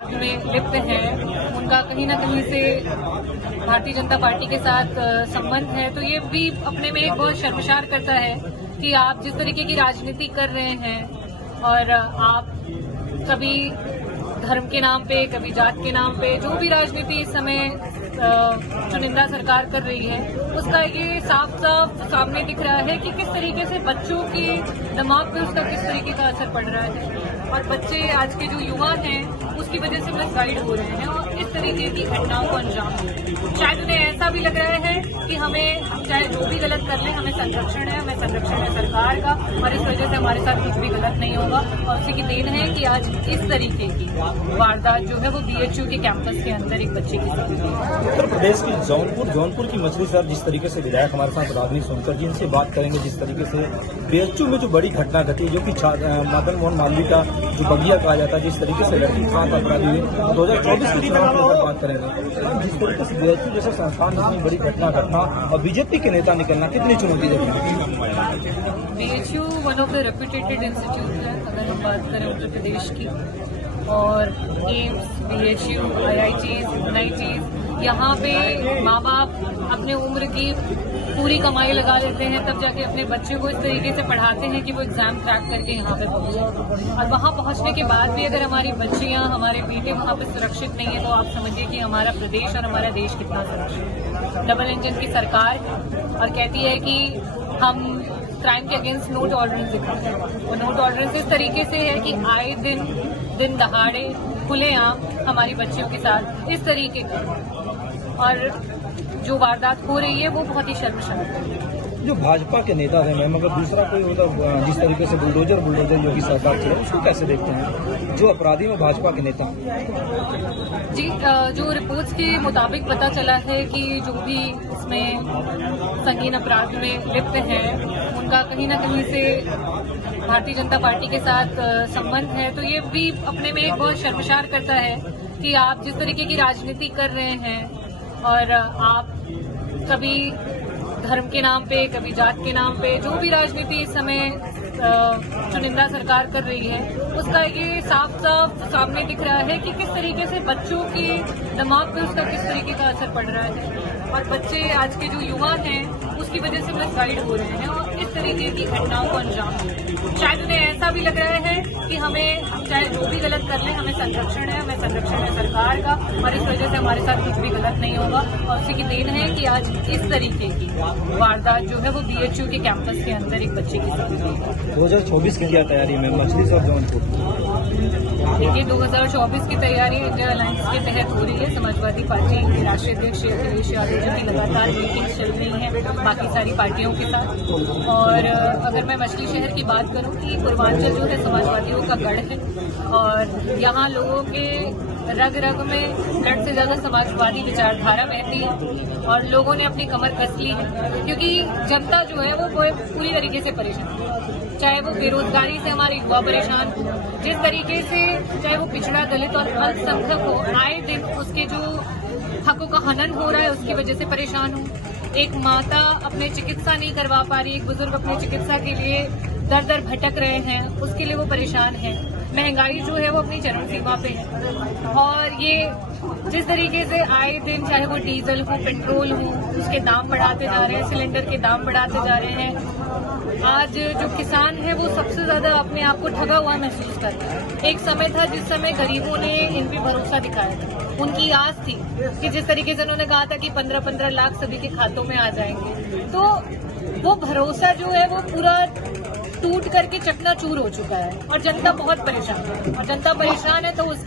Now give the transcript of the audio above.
में लिप्त हैं, उनका कहीं ना कहीं से भारतीय जनता पार्टी के साथ संबंध है, तो ये भी अपने में एक बहुत शर्मसार करता है कि आप जिस तरीके की राजनीति कर रहे हैं और आप कभी धर्म के नाम पे, कभी जात के नाम पे, जो भी राजनीति इस समय चुनिंदा सरकार कर रही है, उसका ये साफ साफ सामने दिख रहा है कि किस तरीके से बच्चों के दिमाग पे उसका किस तरीके का असर पड़ रहा है। और बच्चे आज के जो युवा हैं उसकी वजह से मिसगाइड हो रहे हैं और इस तरीके की घटनाओं को अंजाम दे रहे हैं। शायद उन्हें ऐसा भी लग रहा है कि हमें चाहे जो भी गलत कर ले, हमें संरक्षण है सरकार का, और इस वजह से हमारे साथ कुछ भी गलत नहीं होगा। और उसी की देन है कि आज इस तरीके की वारदात जो है वो BHU के कैंपस के अंदर एक बच्चे की साथ हुई। उत्तर प्रदेश की जौनपुर की मछली शहर, जिस तरीके से विधायक हमारे साथ रागिनी सोनकर जी, इनसे बात करेंगे जिस तरीके से BHU में जो बड़ी घटना घटी, जो कि मदन मोहन मालवीय का जो बगिया कहा जाता है, जिस तरीके से लड़की के साथ अपराधी हुई 2024 की बात करेंगे। जिस तरीके से BHU जैसे संस्थान में बड़ी घटना घटना और बीजेपी के नेता निकलना कितनी चुनौती देती है? BHU one of the reputed institute है अगर हम बात करें उत्तर प्रदेश की, और एम्स, BHU, IITs, NITs, यहाँ पे माँ बाप अपने उम्र की पूरी कमाई लगा लेते हैं, तब जाके अपने बच्चे को इस तरीके से पढ़ाते हैं कि वो एग्जाम क्रैक करके यहाँ पे पहुंचे। और वहाँ पहुंचने के बाद भी अगर हमारी बच्चियाँ, हमारे बेटे वहाँ पे सुरक्षित नहीं है, तो आप समझिए कि हमारा प्रदेश और हमारा देश कितना सुरक्षित है। डबल इंजन की सरकार और कहती है कि हम क्राइम के अगेंस्ट नो टॉलरेंस दिखाते हैं, और नो टॉलरेंस इस तरीके से है कि आए दिन दहाड़े खुलेआम हमारी बच्चियों के साथ इस तरीके का, और जो वारदात हो रही है वो बहुत ही शर्मसार है। जो भाजपा के नेता हैं, मैं मगर दूसरा कोई मतलब जिस तरीके से बुलडोजर योगी सरकार चले, उसको कैसे देखते हैं जो अपराधी में भाजपा के नेता? जी, जो रिपोर्ट्स के मुताबिक पता चला है कि जो भी इसमें संगीन अपराध में लिप्त हैं, उनका कहीं ना कहीं से भारतीय जनता पार्टी के साथ संबंध है, तो ये भी अपने में एक बहुत शर्मसार करता है कि आप जिस तरीके की राजनीति कर रहे हैं और आप कभी धर्म के नाम पे, कभी जात के नाम पे, जो भी राजनीति इस समय चुनिंदा सरकार कर रही है, उसका ये साफ साफ सामने दिख रहा है कि किस तरीके से बच्चों के दिमाग पे उसका किस तरीके का असर पड़ रहा है। और बच्चे आज के जो युवा हैं उसकी वजह से मिसगाइड हो रहे हैं और इस तरीके की घटनाओं को अंजाम दे रहे हैं। शायद उन्हें ऐसा भी लग रहा है कि हमें चाहे जो भी गलत कर ले, हमें संरक्षण है सरकार का, और इस वजह से हमारे साथ कुछ भी गलत नहीं होगा। और उसी की देन है कि आज इस तरीके की वारदात जो है वो BHU के कैंपस के अंदर एक बच्चे की साथ हुई। 2024 की क्या तैयारी में मछली शहर जौनपुर? देखिए, 2024 की तैयारी इंडिया अलायंस के तहत हो रही है। समाजवादी पार्टी के राष्ट्रीय अध्यक्ष अखिलेश यादव जी की लगातार मीटिंग चल रही है बाकी सारी पार्टियों के साथ। और अगर मैं मछली शहर की बात करूं कि पूर्वांचल जो है समाजवादियों का गढ़ है, और यहाँ लोगों के रग रग में ब्लड से ज्यादा समाजवादी विचारधारा बहती है, और लोगों ने अपनी कमर कस ली है, क्योंकि जनता जो है वो पूरी तरीके से परेशान है। चाहे वो बेरोजगारी से हमारे युवा परेशान हो, जिस तरीके से चाहे वो पिछड़ा, दलित और अल्पसंख्यक हो, आए दिन उसके जो हकों का हनन हो रहा है उसकी वजह से परेशान हो। एक माता अपने चिकित्सा नहीं करवा पा रही, एक बुजुर्ग अपनी चिकित्सा के लिए दर दर भटक रहे हैं, उसके लिए वो परेशान है। महंगाई जो है वो अपनी चरम सीमा पे है, और ये जिस तरीके से आए दिन चाहे वो डीजल हो, पेट्रोल हो, उसके दाम बढ़ाते जा रहे हैं, सिलेंडर के दाम बढ़ाते जा रहे हैं। आज जो किसान है वो सबसे ज्यादा अपने आप को ठगा हुआ महसूस करता है। एक समय था जिस समय गरीबों ने इन पे भरोसा दिखाया था, उनकी आस थी कि जिस तरीके से उन्होंने कहा था कि 15-15 लाख सभी के खातों में आ जाएंगे, तो वो भरोसा जो है वो पूरा टूट करके चकनाचूर हो चुका है, और जनता बहुत परेशान है, और जनता परेशान है तो उसका